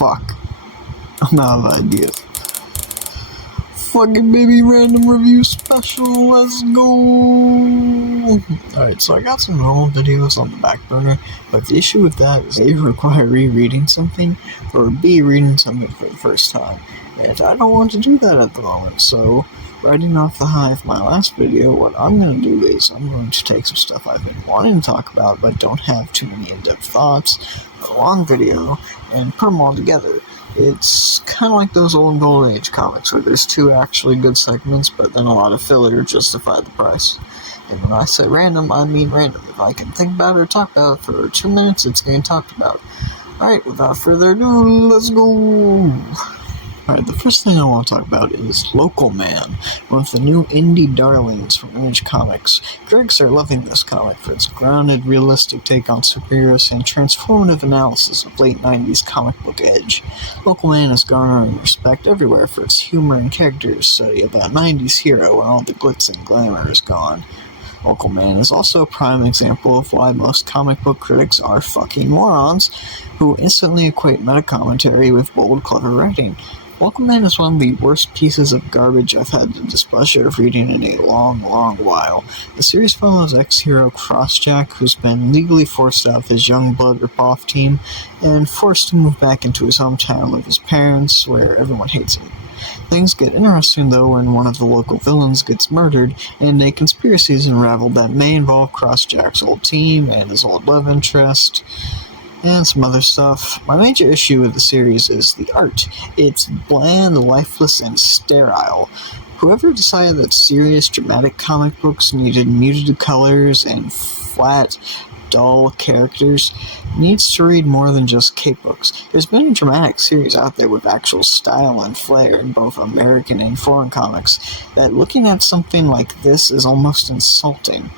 fuck. I'm out of ideas. Fucking baby random review special, let's go! Alright, so I got some normal videos on the back burner, but the issue with that is they require rereading something, or B, reading something for the first time, and I don't want to do that at the moment, so riding off the high of my last video, what I'm going to do is I'm going to take some stuff I've been wanting to talk about, but don't have too many in-depth thoughts, a long video, and put them all together. It's kind of like those old Golden Age comics where there's two actually good segments, but then a lot of filler to justify the price. And when I say random, I mean random. If I can think about it or talk about it for 2 minutes, it's getting talked about. Alright, without further ado, let's go! Alright, the first thing I want to talk about is Local Man, one of the new indie darlings from Image Comics. Critics are loving this comic for its grounded, realistic take on superheroes and transformative analysis of late 90s comic book edge. Local Man is garnering respect everywhere for its humor and character study of that 90s hero when all the glitz and glamour is gone. Local Man is also a prime example of why most comic book critics are fucking morons, who instantly equate meta-commentary with bold, clever writing. Local Man is one of the worst pieces of garbage I've had the displeasure of reading in a long, long while. The series follows ex-hero Crossjack, who's been legally forced out of his Youngblood ripoff team and forced to move back into his hometown with his parents, where everyone hates him. Things get interesting, though, when one of the local villains gets murdered, and a conspiracy is unraveled that may involve Crossjack's old team and his old love interest, and some other stuff. My major issue with the series is the art. It's bland, lifeless, and sterile. Whoever decided that serious, dramatic comic books needed muted colors and flat, dull characters needs to read more than just cape books. There's many dramatic series out there with actual style and flair in both American and foreign comics that looking at something like this is almost insulting.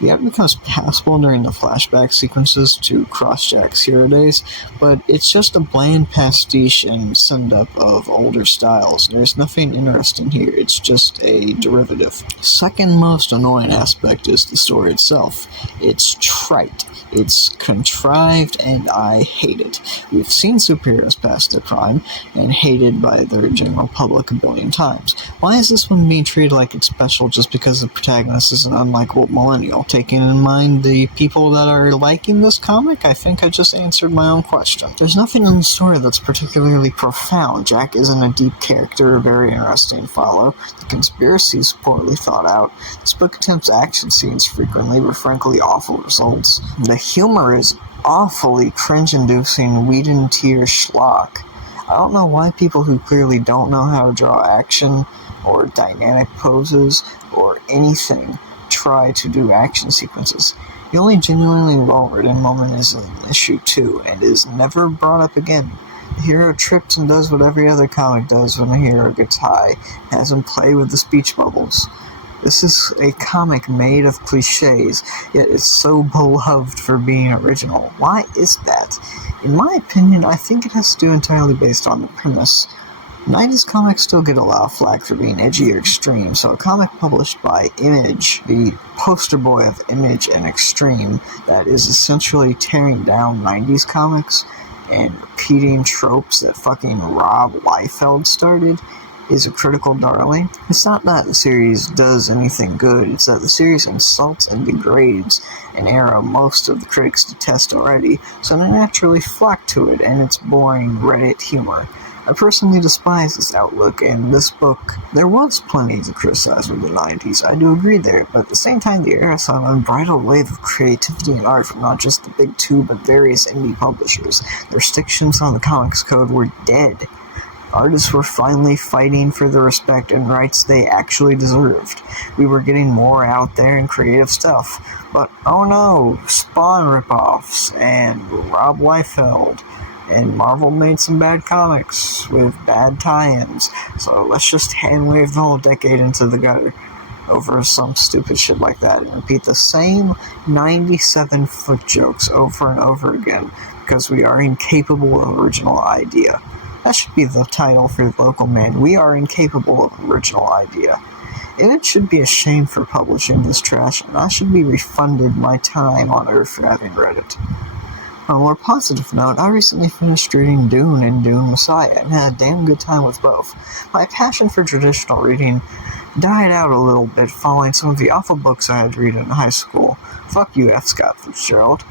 The art becomes passable during the flashback sequences to Crossjack's hero days, but it's just a bland pastiche and send-up of older styles. There's nothing interesting here, it's just a derivative. Second most annoying aspect is the story itself. It's trite. It's contrived, and I hate it. We've seen superheroes past their prime, and hated by the general public a billion times. Why is this one being treated like it's special just because the protagonist is an unlikable millennial? Taking in mind the people that are liking this comic, I think I just answered my own question. There's nothing in the story that's particularly profound. Jack isn't a deep character, very interesting to follow. The conspiracy is poorly thought out. This book attempts action scenes frequently with frankly awful results. The humor is awfully cringe-inducing Whedon-tier schlock. I don't know why people who clearly don't know how to draw action or dynamic poses or anything try to do action sequences. The only genuinely well-written moment is in issue 2 and is never brought up again. The hero trips and does what every other comic does when the hero gets high, has him play with the speech bubbles. This is a comic made of cliches, yet it's so beloved for being original. Why is that? In my opinion, I think it has to do entirely based on the premise. 90s comics still get a lot of flack for being edgy or extreme, so a comic published by Image, the poster boy of Image and Extreme, that is essentially tearing down 90s comics and repeating tropes that fucking Rob Liefeld started, is a critical darling. It's not that the series does anything good, it's that the series insults and degrades an era most of the critics detest already, so they naturally flock to it and its boring Reddit humor. I personally despise this outlook, and this book, there was plenty to criticize with the 90s, I do agree there, but at the same time the era saw an unbridled wave of creativity and art from not just the big two, but various indie publishers. The restrictions on the Comics Code were dead. Artists were finally fighting for the respect and rights they actually deserved. We were getting more out there and creative stuff. But oh no, Spawn ripoffs, and Rob Liefeld, and Marvel made some bad comics with bad tie-ins, so let's just hand-wave the whole decade into the gutter over some stupid shit like that and repeat the same 97 foot jokes over and over again because we are incapable of original idea. That should be the title for Local Man. We are incapable of original idea. It should be ashamed for publishing this trash, and I should be refunded my time on Earth for having read it. On a more positive note, I recently finished reading Dune and Dune Messiah and had a damn good time with both. My passion for traditional reading died out a little bit following some of the awful books I had read in high school. Fuck you, F. Scott Fitzgerald.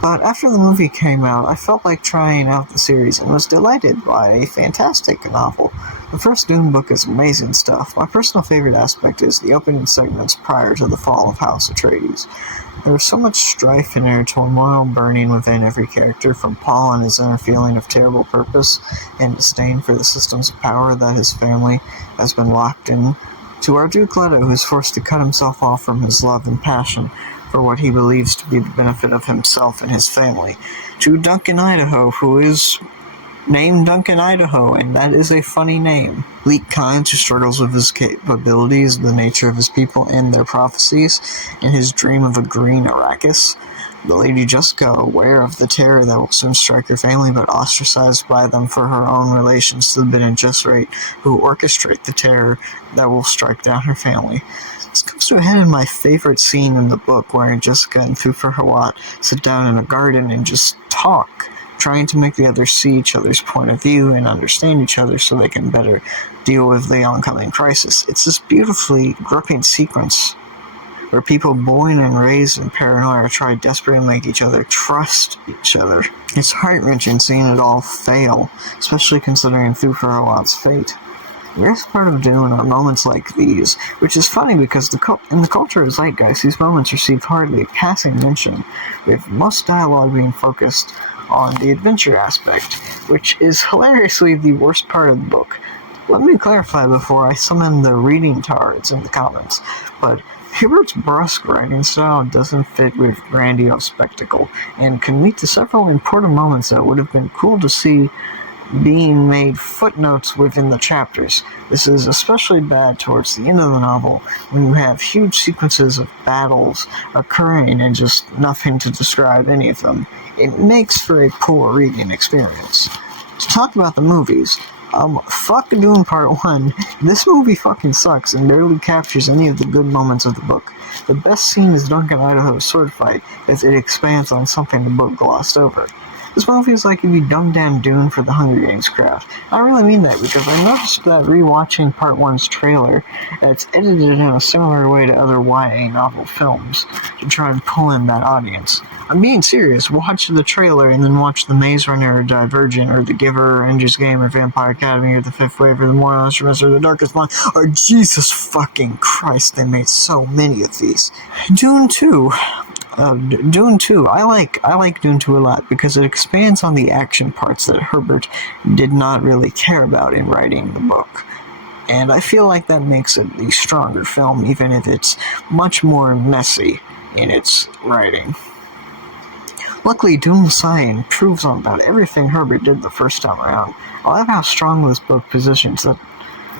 But after the movie came out, I felt like trying out the series and was delighted by a fantastic novel. The first Dune book is amazing stuff. My personal favorite aspect is the opening segments prior to the fall of House Atreides. There was so much strife and inner turmoil burning within every character, from Paul and his inner feeling of terrible purpose and disdain for the systems of power that his family has been locked in, to our Duke Leto, who is forced to cut himself off from his love and passion for what he believes to be the benefit of himself and his family, to Duncan Idaho, who is named Duncan Idaho, and that is a funny name. Leek Kynes, who struggles with his capabilities, the nature of his people, and their prophecies, and his dream of a green Arrakis. The Lady Jessica, aware of the terror that will soon strike her family, but ostracized by them for her own relations to the Bene Gesserit, who orchestrate the terror that will strike down her family. This comes to a head in my favorite scene in the book, where Jessica and Thufir Hawat sit down in a garden and just talk, trying to make the others see each other's point of view and understand each other so they can better deal with the oncoming crisis. It's this beautifully gripping sequence where people born and raised in paranoia try desperately to make each other trust each other. It's heart-wrenching seeing it all fail, especially considering Thufir Hawat's fate. The best part of Dune are moments like these, which is funny because in the cultural zeitgeist, these moments receive hardly a passing mention, with most dialogue being focused on the adventure aspect, which is hilariously the worst part of the book. Let me clarify before I summon the reading tards in the comments, but Hubert's brusque writing style doesn't fit with grandiose spectacle, and can lead to several important moments that would have been cool to see being made footnotes within the chapters. This is especially bad towards the end of the novel, when you have huge sequences of battles occurring and just nothing to describe any of them. It makes for a poor reading experience. To talk about the movies, fuck Dune Part 1. This movie fucking sucks and barely captures any of the good moments of the book. The best scene is Duncan Idaho's sword fight, as it expands on something the book glossed over. This movie is like if you dumbed down Dune for the Hunger Games crowd. I really mean that, because I noticed that rewatching Part 1's trailer, it's edited in a similar way to other YA novel films, to try and pull in that audience. I'm being serious. Watch the trailer and then watch The Maze Runner or Divergent or The Giver or Ender's Game or Vampire Academy or The Fifth Wave or The Moral Instruments or The Darkest Mind, or Jesus fucking Christ, they made so many of these. Dune 2. Dune 2. I like Dune 2 a lot because it expands on the action parts that Herbert did not really care about in writing the book. And I feel like that makes it the stronger film, even if it's much more messy in its writing. Luckily, Dune Messiah improves on about everything Herbert did the first time around. I love how strong this book positions the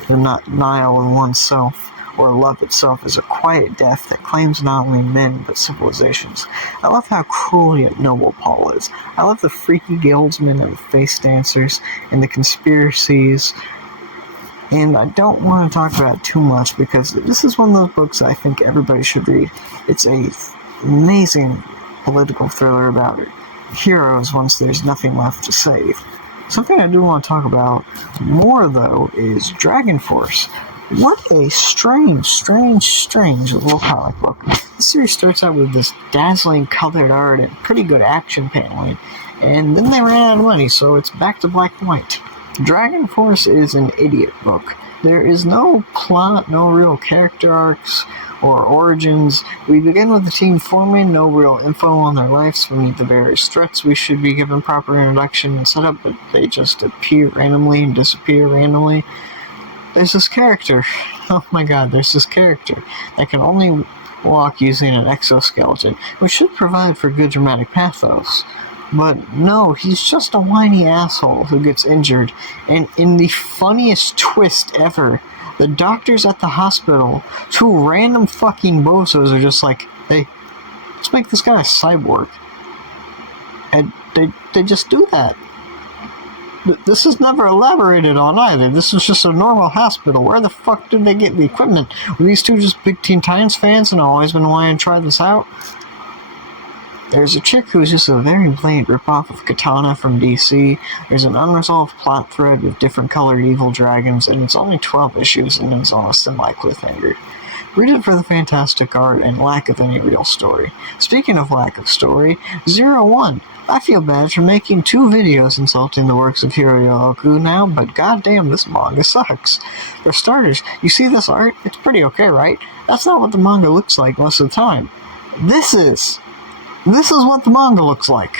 denial of oneself, or love itself, as a quiet death that claims not only men but civilizations. I love how cruel yet noble Paul is. I love the freaky guildsmen and the face dancers and the conspiracies. And I don't want to talk about it too much because this is one of those books I think everybody should read. It's an amazing political thriller about heroes once there's nothing left to save. Something I do want to talk about more, though, is Dragon Force. What a strange little comic book. The series starts out with this dazzling colored art and pretty good action paneling, and then they ran out of money, so it's back to black and white. Dragon Force is an idiot book. There is no plot, no real character arcs or origins. We begin with the team forming, no real info on their lives. We meet the various threats. We should be given proper introduction and setup, but they just appear randomly and disappear randomly. There's this character, oh my god, there's this character that can only walk using an exoskeleton, which should provide for good dramatic pathos. But no, he's just a whiny asshole who gets injured, and in the funniest twist ever, the doctors at the hospital, two random fucking bozos, are just like, hey, let's make this guy a cyborg. And they just do that. This is never elaborated on either. This is just a normal hospital. Where the fuck did they get the equipment? Were these two just big Teen Titans fans and always been wanting to try this out? There's a chick who's just a very blatant ripoff of Katana from DC. There's an unresolved plot thread with different colored evil dragons, and it's only 12 issues and it's on a semi-cliffhanger. Read it for the fantastic art and lack of any real story. Speaking of lack of story, 01. I feel bad for making 2 videos insulting the works of Hiroyo Oku now, but goddamn, this manga sucks. For starters, you see this art? It's pretty okay, right? That's not what the manga looks like most of the time. This is what the manga looks like.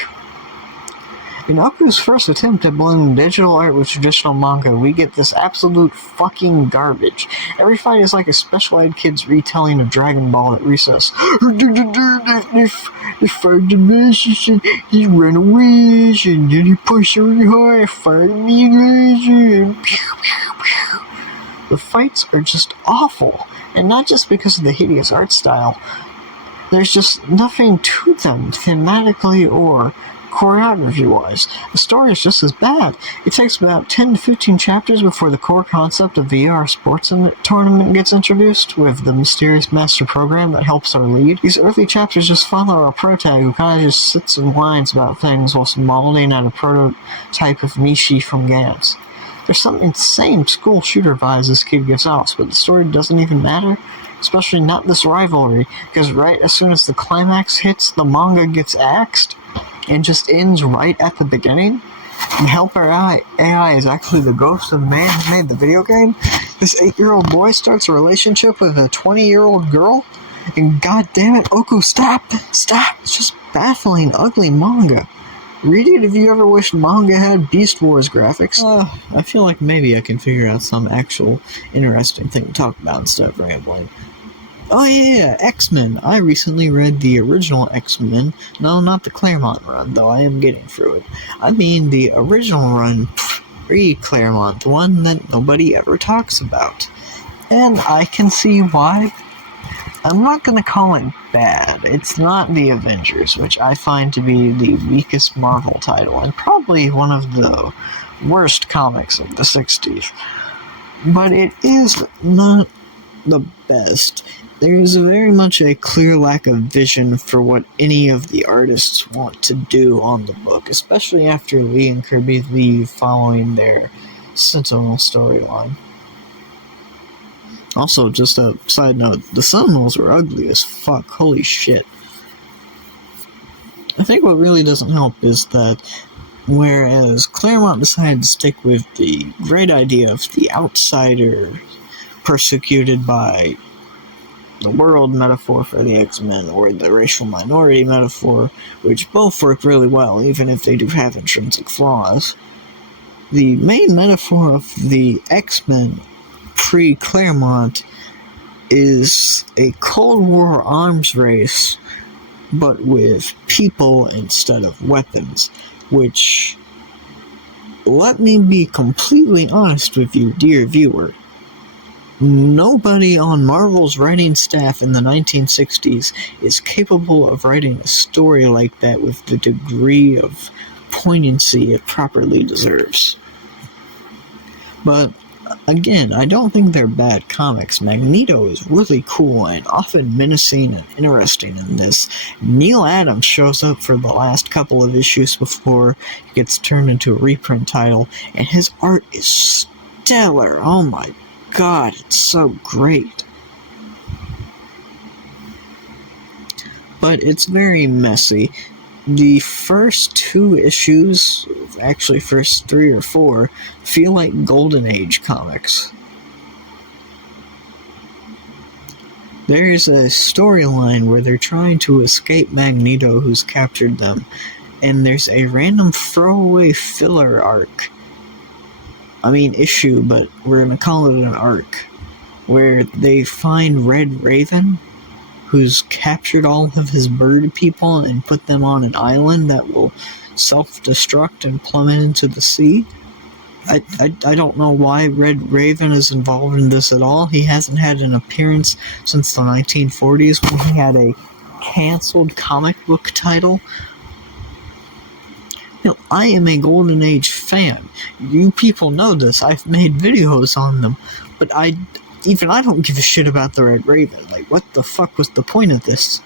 In Oku's first attempt at blending digital art with traditional manga, we get this absolute fucking garbage. Every fight is like a special ed kid's retelling of Dragon Ball at recess. They fired the message, he ran away, and then he pushed really hard, fired me again, and pew, pew, pew. The fights are just awful, and not just because of the hideous art style. There's just nothing to them, thematically or choreography-wise. The story is just as bad. It takes about 10 to 15 chapters before the core concept of VR sports tournament gets introduced, with the mysterious master program that helps our lead. These early chapters just follow our protag who kind of just sits and whines about things whilst molding at a prototype of Nishi from Gantz. There's some insane school shooter vibes this kid gives off, but the story doesn't even matter. Especially not this rivalry, because right as soon as the climax hits, the manga gets axed and just ends right at the beginning. And Helper AI is actually the ghost of the man who made the video game. This 8-year-old boy starts a relationship with a 20-year-old girl, and goddammit, Oku, stop! It's just baffling, ugly manga. Read it if you ever wished manga had Beast Wars graphics. I feel like maybe I can figure out some actual interesting thing to talk about instead of rambling. Oh yeah, X-Men. I recently read the original X-Men. No, not the Claremont run, though I am getting through it. I mean the original run, pre-Claremont, the one that nobody ever talks about. And I can see why. I'm not going to call it bad. It's not the Avengers, which I find to be the weakest Marvel title, and probably one of the worst comics of the 60s. But it is not the best. There's very much a clear lack of vision for what any of the artists want to do on the book, especially after Lee and Kirby leave following their Sentinel storyline. Also, just a side note, the Sentinels were ugly as fuck, holy shit. I think what really doesn't help is that whereas Claremont decided to stick with the great idea of the outsider persecuted by the world metaphor for the X-Men, or the racial minority metaphor, which both work really well, even if they do have intrinsic flaws. The main metaphor of the X-Men pre-Claremont is a Cold War arms race, but with people instead of weapons, which, let me be completely honest with you, dear viewer, nobody on Marvel's writing staff in the 1960s is capable of writing a story like that with the degree of poignancy it properly deserves. But again, I don't think they're bad comics. Magneto is really cool and often menacing and interesting in this. Neil Adams shows up for the last couple of issues before he gets turned into a reprint title, and his art is stellar. Oh my god, it's so great. But it's very messy. The first 2 issues, actually first 3 or 4, feel like Golden Age comics. There's a storyline where they're trying to escape Magneto, who's captured them, and there's a random throwaway filler arc. Issue, but we're gonna call it an arc, where they find Red Raven, who's captured all of his bird people and put them on an island that will self-destruct and plummet into the sea. I don't know why Red Raven is involved in this at all. He hasn't had an appearance since the 1940s when he had a canceled comic book title. I am a Golden Age fan. You people know this. I've made videos on them. But I don't give a shit about the Red Raven. Like, what the fuck was the point of this?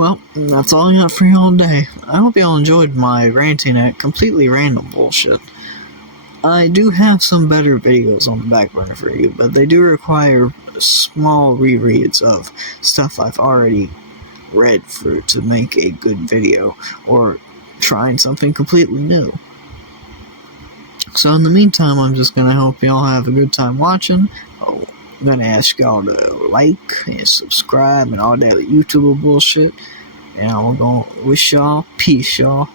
well, that's all I got for y'all today. I hope y'all enjoyed my ranting at completely random bullshit. I do have some better videos on the back burner for you, but they do require small rereads of stuff I've already read to make a good video, or trying something completely new. So in the meantime, I'm just going to hope y'all have a good time watching. I'm going to ask y'all to like and subscribe and all that YouTube bullshit. And I'm going to wish y'all peace, y'all.